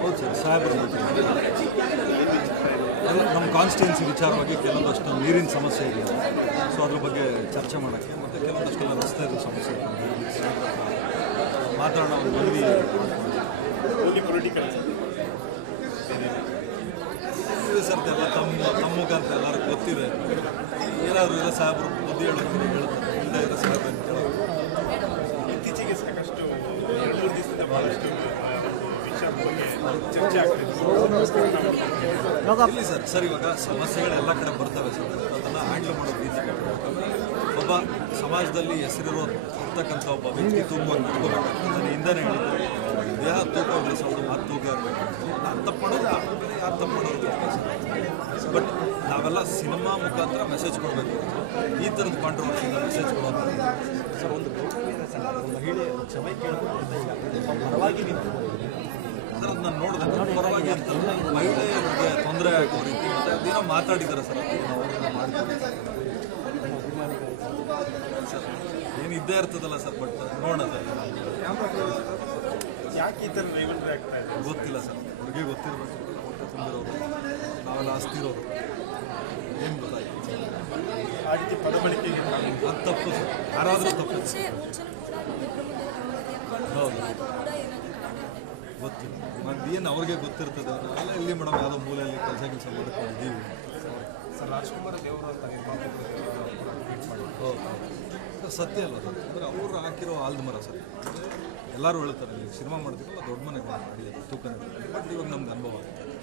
ಹೌದು ಸರ್, ಸಾಹೇಬರು ನಮ್ಮ ಕಾನ್ಸ್ಟಿಟ್ಯೂನ್ಸಿ ವಿಚಾರವಾಗಿ ಕೆಲವೊಂದಷ್ಟು ನೀರಿನ ಸಮಸ್ಯೆ ಇದೆ. ಸೊ ಅದ್ರ ಬಗ್ಗೆ ಚರ್ಚೆ ಮಾಡೋಕ್ಕೆ ಮತ್ತು ಕೆಲವೊಂದಷ್ಟೆಲ್ಲ ರಸ್ತೆದು ಸಮಸ್ಯೆ ಮಾತಾಡೋಣ. ಒಂದು ಮಂದಿ ಇದೆ ಸರ್, ಎಲ್ಲ ತಮ್ಮ ಮುಖಾಂತರ ಎಲ್ಲರಿಗೂ ಗೊತ್ತಿದೆ. ಏನಾದರೂ ಇಲ್ಲ ಸಾಹೇಬರು ಬುದ್ಧಿ ಹೇಳ್ತಾರೆ ಇಲ್ಲದೆ ಇರೋ ಸಾಹೇಬರು ಅಂತ ಕೇಳೋದು. ಇತ್ತೀಚೆಗೆ ಸಾಕಷ್ಟು 2-3 ದಿವಸದಿಂದ ಬಹಳಷ್ಟು ವಿಚಾರ ಬಗ್ಗೆ ಚರ್ಚೆ ಆಗ್ತಿದೆ ಇಲ್ಲಿ ಸರ್ ಇವಾಗ ಸಮಸ್ಯೆಗಳೆಲ್ಲ ಕಡೆ ಬರ್ತವೆ ಸರ್. ಅದನ್ನು ಹ್ಯಾಂಡಲ್ ಮಾಡೋ ರೀತಿ ಒಬ್ಬ ಸಮಾಜದಲ್ಲಿ ಇರ್ತಕ್ಕಂಥ ಒಬ್ಬ ವ್ಯಕ್ತಿ ತೂಕವನ್ನು ನಡ್ಕೋಬೇಕು. ನಾನು ಹಿಂದೆನೇ ಹೇಳಿದ್ದೆ, ದೇಹ ತೂಕ ಬೆಳೆಸೋದು ಮಾತು ತೂಕ ಇರಬೇಕು. ನಾನು ತಪ್ಪು ಮಾಡೋದು ಯಾರು ತಪ್ಪು ಮಾಡೋದು ಬಟ್ ನಾವೆಲ್ಲ ಸಿನಿಮಾ ಮುಖಾಂತರ ಮೆಸೇಜ್ ಕೊಡಬೇಕು. ಈ ಥರದ ಕಾಂಟ್ರವರ್ಸಿಯಿಂದ ಮೆಸೇಜ್ ಕೊಡುವಂಥದ್ದು ಸರ್. ಒಂದು ಮಹಿಳೆ ಕ್ಷಮೆ ಕೇಳೋದು ಪರವಾಗಿ ನಿಂತು ಸರ್, ಅದು ನಾನು ನೋಡಿದೆ ಪರವಾಗಿ ಅಂತ ಮಹಿಳೆಯರಿಗೆ ತೊಂದರೆ ಆಗೋ ರೀತಿ ಮತ್ತು ಅದೇನೋ ಮಾತಾಡಿದ್ದಾರೆ ಸರ್. ಅವ್ರನ್ನ ಮಾಡ್ತೀವಿ ಸರ್, ಏನು ಇದ್ದೇ ಇರ್ತದಲ್ಲ ಸರ್. ಬಟ್ ನೋಡೋಣ ಸರ್, ಯಾಕೆ ಈ ಥರ ರೇವಂತ್ ಆಗ್ತಾ ಇದೆ ಗೊತ್ತಿಲ್ಲ ಸರ್. ಅವ್ರಿಗೆ ಗೊತ್ತಿರಬೇಕು. ಹೊಟ್ಟೆ ತುಂಬಿರೋರು ನಾವೆಲ್ಲ ಆಸ್ತಿರೋರು ಏನು ಗೊತ್ತಾಯ್ತು. ಆ ರೀತಿ ಪದ ಬಳಕೆಗೆ ಅದು ತಪ್ಪು ಸರ್, ಯಾರಾದರೂ ತಪ್ಪು. ಹೌದು, ಗೊತ್ತಿಲ್ಲ. ಮತ್ತು ಏನು ಅವ್ರಿಗೆ ಗೊತ್ತಿರ್ತದೆ. ಎಲ್ಲ ಇಲ್ಲಿ ಮೇಡಮ್ ಯಾವುದೋ ಮೂಲೆಯಲ್ಲಿ ಕೆಲಸ ಮಾಡ್ಕೊಂಡು ಇದ್ದೀವಿ ಸರ್. ರಾಜ್ಕುಮಾರ್ ದೇವರು ಅಂತ ಹೌದು ಸರ್, ಸತ್ಯ ಅಲ್ಲ ಸರ್. ಅಂದರೆ ಅವರು ಹಾಕಿರೋ ಆಲ್ದ ಮರ ಸರ್. ಎಲ್ಲರೂ ಹೇಳ್ತಾರೆ, ನೀವು ಸಿನಿಮಾ ಮಾಡ್ತೀರಲ್ಲ ದೊಡ್ಡ ಮನೆ ಮಾಡಿ ತೂಕನೇ. ಬಟ್ ಇವಾಗ ನಮ್ಗೆ ಅನುಭವ ಆಗುತ್ತೆ.